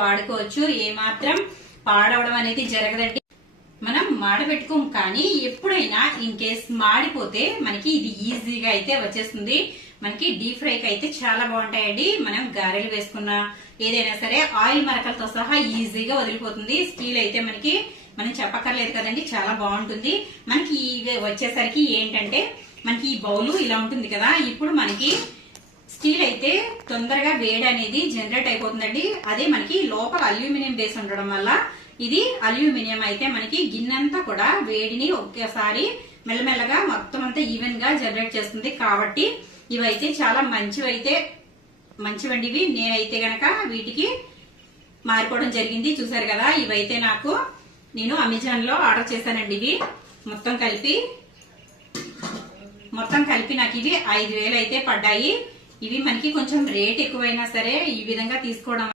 వాడుకోవచ్చు, ఏమాత్రం పాడవడం అనేది జరగదండి. మనం మాడబెట్టుకోం, కానీ ఎప్పుడైనా ఇన్ కేస్ మాడిపోతే మనకి ఇది ఈజీగా అయితే వచ్చేస్తుంది. మనకి డీప్ ఫ్రైకి అయితే చాలా బాగుంటాయండి. మనం గారెలు వేసుకున్నా ఏదైనా సరే ఆయిల్ మరకలతో సహా ఈజీగా వదిలిపోతుంది. స్టీల్ అయితే మనకి మనం చెప్పక్కర్లేదు కదండి, చాలా బాగుంటుంది. మనకి వచ్చేసరికి ఏంటంటే మనకి ఈ బౌలు ఇలా ఉంటుంది కదా, ఇప్పుడు మనకి స్టీల్ అయితే తొందరగా వేడి అనేది జనరేట్ అయిపోతుందండి. అదే మనకి లోపల అల్యూమినియం బేస్ ఉండడం వల్ల ఇది అల్యూమినియం అయితే మనకి గిన్నెంతా కూడా వేడిని ఒకేసారి మెల్లమెల్లగా మొత్తం అంతా ఈవెన్ గా జనరేట్ చేస్తుంది. కాబట్టి ఇవైతే చాలా మంచివండి ఇవి. నేనైతే గనక వీటికి మారిపోవడం జరిగింది. చూసారు కదా, ఇవైతే నేను అమెజాన్ లో ఆర్డర్ చేశానండి. ఇవి మొత్తం కలిపి నాకు ఇవి 5,000 అయితే పడ్డాయి. ఇవి మనకి కొంచెం రేట్ ఎక్కువైనా సరే ఈ విధంగా తీసుకోవడం